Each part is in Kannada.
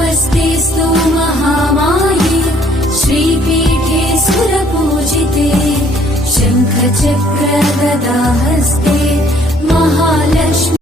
नमस्तेऽस्तु महामाये श्रीपीठे सुरपूजिते शङ्खचक्रगदाहस्ते महालक्ष्मी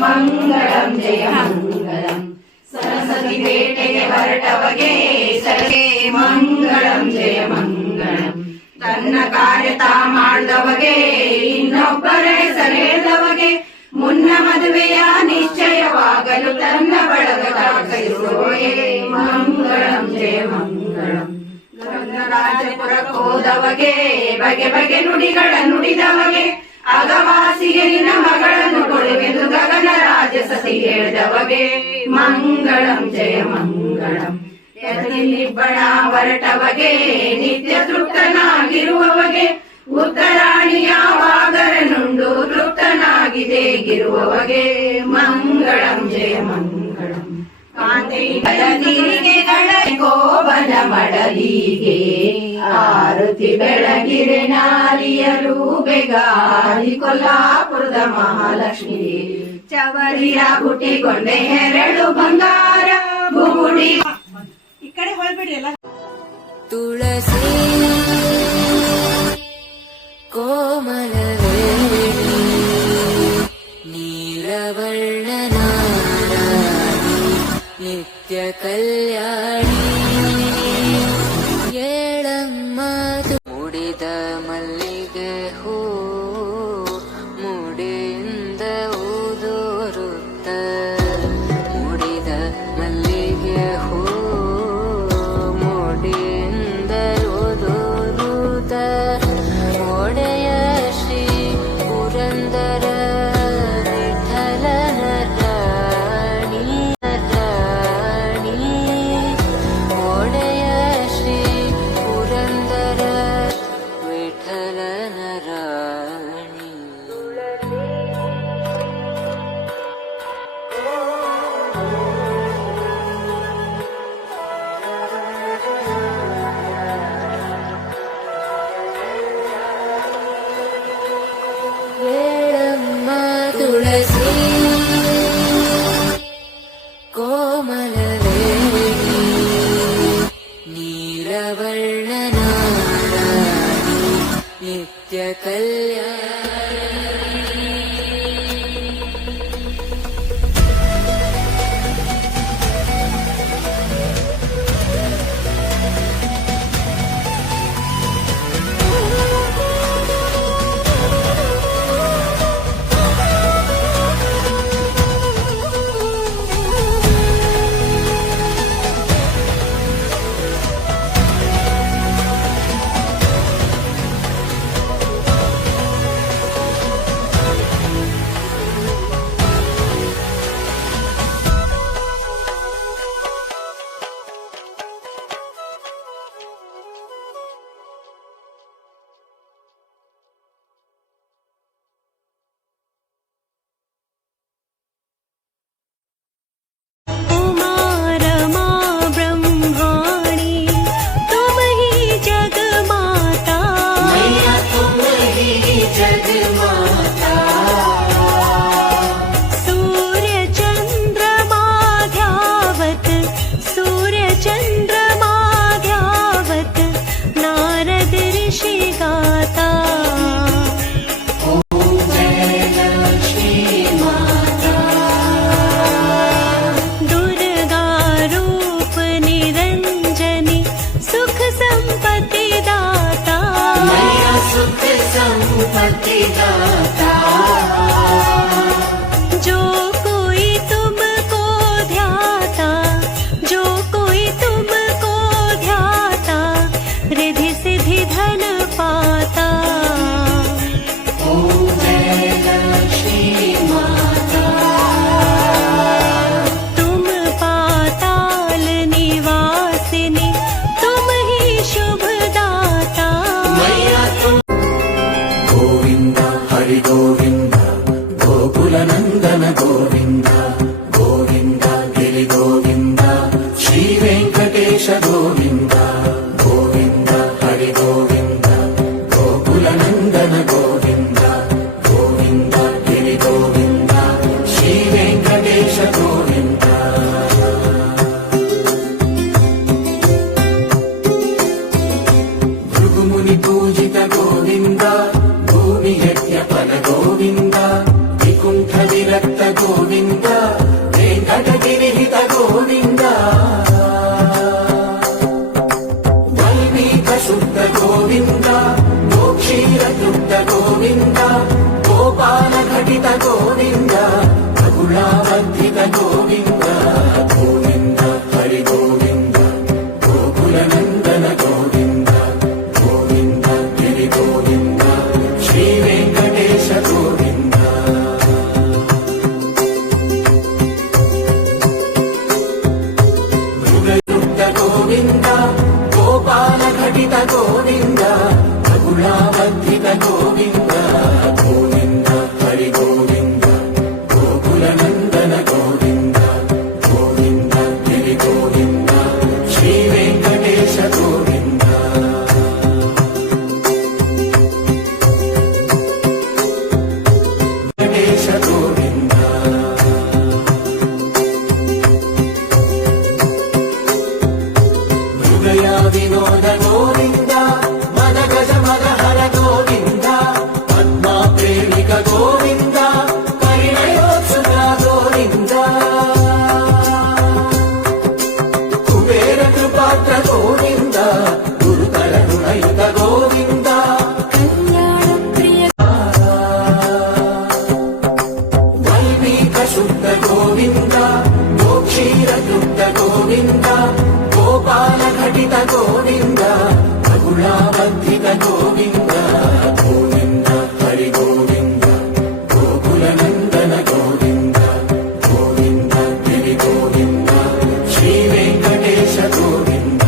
ಮಂಗಳಂ ಜಯ ಮಂಗಳಂ ಸರಸ್ವತಿ ಬೇಟೆಗೆ ಹೊರಟವಗೆ ಸರಗೆ ಮಂಗಳಂ ಜಯ ಮಂಗಳಂ ತನ್ನ ಕಾರ್ಯ ತಾ ಮಾಡಿದವಗೆ ಇನ್ನೊಬ್ಬರ ಹೆಸರೇಳವಗೆ ಮುನ್ನ ಮದುವೆಯ ನಿಶ್ಚಯವಾಗಲು ತನ್ನ ಬಳಗದ ಕೈರುವೆ ಮಂಗಳಂ ಜಯ ಮಂಗಳಂ ರಾಜಪುರಕ್ಕೆ ಹೋದವಗೆ ಬಗೆ ಬಗೆ ನುಡಿಗಳ ನುಡಿದವಗೆ ಅಗವಾಸಿಗೆ ನಿನ್ನ ಮಗಳನ್ನು ಕೊಡುವೆಂದು ಗಗನ ರಾಜಸತಿ ಹೇಳಿದವಗೆ ಮಂಗಳಂ ಜಯ ಮಂಗಳಂ ನಿಬ್ಬಣ ಹೊರಟವಗೆ ನಿತ್ಯ ತೃಪ್ತನಾಗಿರುವವಗೆ ಉತ್ತರಾಣಿಯಾವಾಗರನುಂಡು ತೃಪ್ತನಾಗಿದೇಗಿರುವವಗೆ ಮಂಗಳಂ ಜಯ ಮಂಗಳಂ ಕಾಂತಿಗಳ ನೀರಿಗೆಗಳ ಕೋಬನ ಮಡಲಿಗೆ ಆರುತಿ ಬೆಳಗಿರೆ ನಾರಿಯರು ಬೆಗಾರಿ ಕೊಲ್ಲಾಪುರದ ಮಹಾಲಕ್ಷ್ಮಿ ಚವರಿಯ ಬುಟ್ಟಿಗೊಂಡೆ ಹೆರಳು ಬಂಗಾರ ಬುಗುಡಿ ಈ ಕಡೆ ಹೊಳ್ಬಿಡಿ ಎಲ್ಲ ತುಳಸಿ ಕೋಮಲವೇಣಿ ನೀಲವರ್ಣನಾರಾಣಿ ನಿತ್ಯ ಕಲ್ಯಾಣಿ ಏಳಮ್ಮ ಮುಡಿದ ಮಲ್ಲಿಗೆ ಹೂ ಮುಡಿಯಿಂದ ಊದೋರುತ್ತ ಮುಡಿದ ಮಲ್ಲಿಗೆ ಹೂ ಮುಡಿಯಿಂದ ಊದೋರುತ್ತ ಒಡೆಯ ಶ್ರೀ ಪುರಂದರ ವಿಠಲನ ರಾಣಿ ಒಡೆಯ ಶ್ರೀ ಪುರಂದರ ವಿಠಲನ ರಾಣಿ ಏಳಮ್ಮ ತುಳಸಿ ಕೋಮಲವೇಣಿ ನೀಲವರ್ಣನಾರಾಣಿ ನಿತ್ಯ ಕಲ್ಯಾಣಿ उमा रमा ब्रह्माणी तुम ही जगमाता सूर्य चंद्रमा ध्यावत सूर्य चंद्रमा ध्यावत नारद ऋषि गाता दुर्गा रूप निरंजनी सुख संपत्ति दाता जो कोई तुमको ध्याता जो कोई तुमको ध्याता रिधि सिद्धि धन पाता तुम पाताल निवासिनी तुम ही शुभ दाता ಗೋವಿಂದ ಹರಿ ಗೋವಿಂದ ಗೋಕುಲ ನಂದನ ಗೋವಿಂದ ಗೋವಿಂದ ಗಿರಿ ಗೋವಿಂದ ಶ್ರೀ ವೆಂಕಟೇಶ ಗೋವಿಂದ ಗೋವಿಂದ ಹರಿ ಗೋವಿಂದ ಗೋಕುಲ ನಂದನ ಗೋವಿಂದ ಗೋವಿಂದ ಗಿರಿ ಗೋವಿಂದ ಶ್ರೀ ವೆಂಕಟೇಶ ಗೋವಿಂದ ಭೃಗುಮುನಿ ಪೂಜಿತ ಗೋವಿಂದ ಭೂಮಿ ಯಜ್ಞ ಫಲ ಗೋವಿಂದ ವಿಕುಂಠ ವಿರಕ್ತ ಗೋವಿಂದ ವೆಂಕಟಗಿರಿಹಿತ ಗೋವಿಂದ ವಲ್ಮೀಕ ಶುದ್ಧ ಗೋವಿಂದ ಗೋಕ್ಷೀರ ತೃಪ್ತ ಗೋವಿಂದ ಗೋಪಾಲ ಘಟಿತ ಗೋವಿಂದ ರಘುಳಾವರ್ಧಿತ ಗೋವಿಂದ ಗೋವಿಂದ ಹರಿ ಗೋವಿಂದ ಗೋಕುಲ ನಂದನ ಗೋವಿಂದ ಗೋವಿಂದ ಗಿರಿ ಗೋವಿಂದ ಶ್ರೀ ವೆಂಕಟೇಶ ಗೋವಿಂದ ಮೃಗಯುಕ್ತ ಗೋವಿಂದ ಗೋಪಾಲ ಘಟಿತ ಗೋವಿಂದ ರಘುಳಾವರ್ಧಿತ ಗೋವಿಂದ ಗೋವಿಂದ ಹರಿ ಗೋವಿಂದ ಗೋಕುಲ ನಂದನ ಗೋವಿಂದ ಗೋವಿಂದ ಗೋಕ್ಷೀರ ತೃಪ್ತ ಗೋವಿಂದ ಗೋಪಾಲ ಘಟಿತ ಗೋವಿಂದ ರಘುಳಾವರ್ಧಿತ ಗೋವಿಂದ ಗೋವಿಂದ ಹರಿ ಗೋವಿಂದ ಗೋಕುಲ ನಂದನ ಗೋವಿಂದ ಗೋವಿಂದ ಗಿರಿ ಗೋವಿಂದ ಶ್ರೀ ವೆಂಕಟೇಶ ಗೋವಿಂದ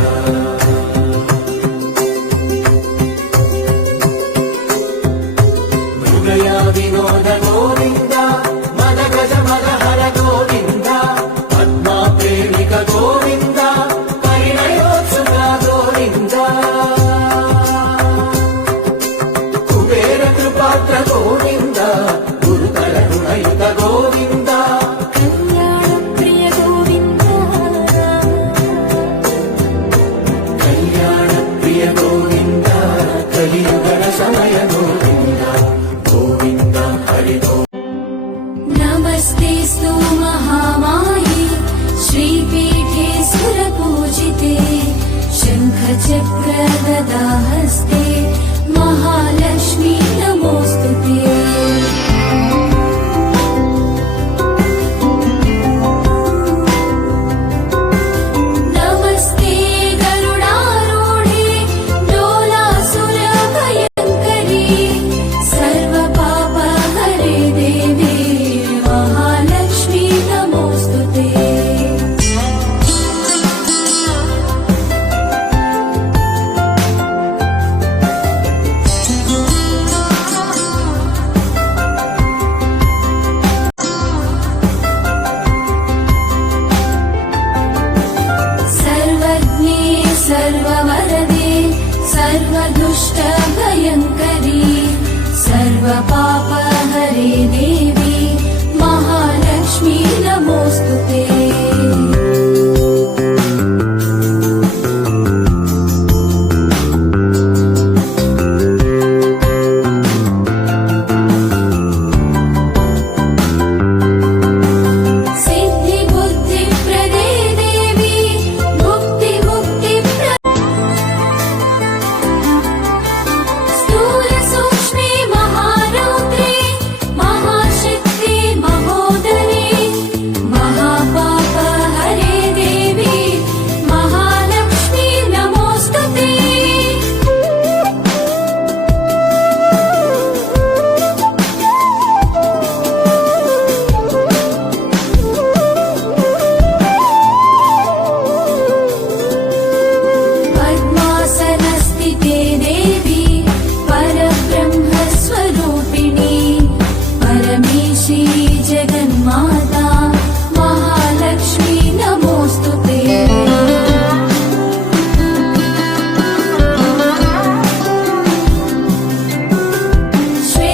ಮೃಗಯ ವಿನೋದ ಗೋವಿಂದ ಮದ ಗಜ ಮದಹರ ಗೋವಿಂದ ಪದ್ಮ ಪ್ರೇಮಿಕ ಗೋವಿಂದ ಪರಿಣಯೋತ್ಸುಕ ಗೋವಿಂದ ಕುಬೇರ ಕೃಪಾತ್ರ ಗೋವಿಂದ ಗುರುತರ ಋಣಯುತ ಗೋವಿಂದ ಕಲ್ಯಾಣ ಪ್ರಿಯ ಗೋವಿಂದ ಕಲ್ಯಾಣ ಪ್ರಿಯ ಗೋವಿಂದ ಕಲಿಯುಗದ ಸಮಯ ಗೋವಿಂದ ಗೋವಿಂದ ಹರಿ ಗೋವಿಂದ नमस्तेऽस्तु महामाये श्रीपीठे सुरपूजिते शङ्खचक्रगदाहस्ते महालक्ष्मी नमोऽस्तु ते नमस्ते गरुडारूढे डोलासुरभयङ्करी सर्वपापहरे देवी महालक्ष्मी नमोऽस्तु ते सर्वज्ञे सर्ववरदे सर्वदुष्टभयङ्करी सर्वपापहरे देवी महालक्ष्मी नमोऽस्तु ते सिद्धिबुद्धिप्रदे देवी मुक्तिमुक्तिप्रदे स्थूलसूक्ष्मे महारौद्रे महाशक्ति महोदरे महापापहरे देवी महालक्ष्मी नमोऽस्तु ते पद्मासनस्थिते देवी परब्रह्मस्वरूपिणी परमेशी जगन्माता महालक्ष्मी नमोऽस्तु ते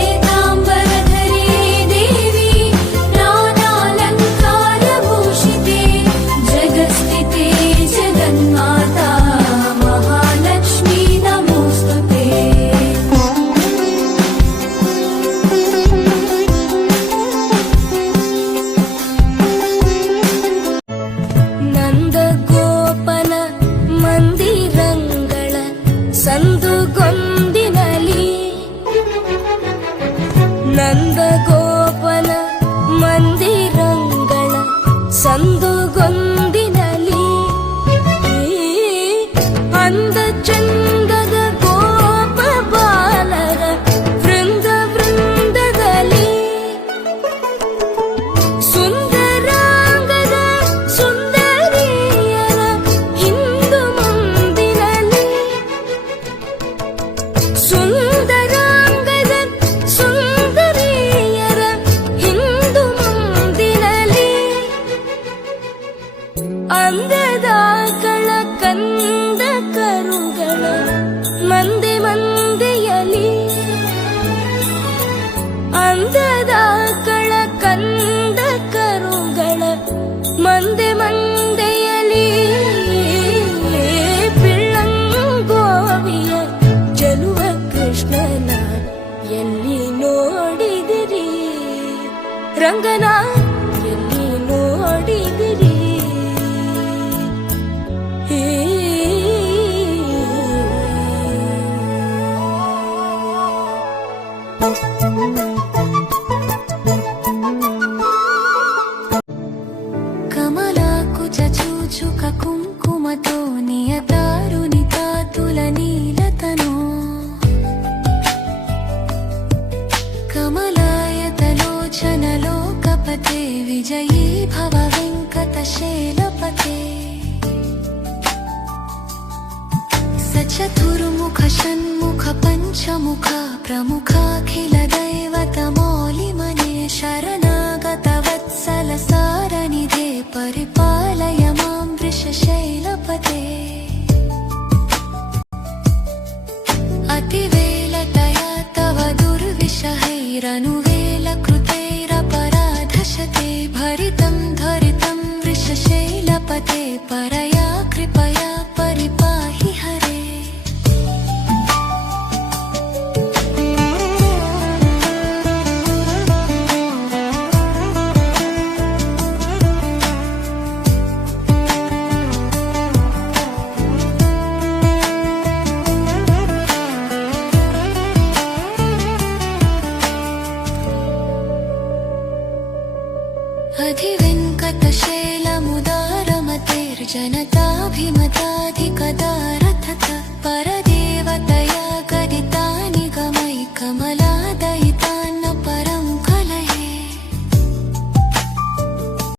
श्वेताम्बरधरे देवी नानालङ्कारभूषिते जगत्स्थिते जगन्माता महालक्ष्मी नमोऽस्तु ते ನಂದಗೋಪನ ಮಂದಿರಂಗಳ ಸಂದುಗೊಂದಿನಲಿ ನಂದಗೋಪನ ಮಂದಿರಂಗಳ ಸಂದುಗೊಂದಿನಲಿ ಅಂದ ಚಂದದ ಗೋಪ ಬಾಲರ ವೃಂದ ವೃಂದದಲ್ಲಿ ಸುಂದರಾಂಗದ ಸುಂದರಿಯರ ಹಿಂದು ಮುಂದಿನಲ್ಲಿ ಸುಂದರಾಂಗದ ಸುಂದರಿಯರ ಹಿಂದು ಮುಂದಿನಲ್ಲಿ ಅಂದದ ಕಳ ಕಂದ ಕರುಗಳ ಮಂದೆ ಮಂದೆಯಲಿ ಅಂದದ ಕಳ ಕಂದ ಕರುಗಳ ಮಂದೆ ಮಂದೆಯಲಿ ಪಿಳ್ಳಂಗೋವಿಯ ಚೆಲುವ ಕೃಷ್ಣನ ಎಲ್ಲಿ ನೋಡಿದಿರಿ ರಂಗನ ಎಲ್ಲಿ ನೋಡಿದಿರಿ చూచుక కుంకుమతో నియతారుని కాతుల నీలతను కమలాయతలోచనలోకపతే విజయీ భవ వెంకటశైలపతే సచతుర్ముఖ షణ్ముఖ పంచముఖ ప్రముఖాఖిల దైవత మౌలిమనే శరణాగత వత్సల సారనిధే పరిపాలయ మాం వృషశైలపతే అతివేలతయా తవ దుర్విషహైరనువేల కృతైరపరాధశతే భరితం ధరితం వృషశైలపతే పరయా కృపయా పరిపాహి హరే अधिवेङ्कटशैलमुदारमतेर्जनताभिमताधिकदार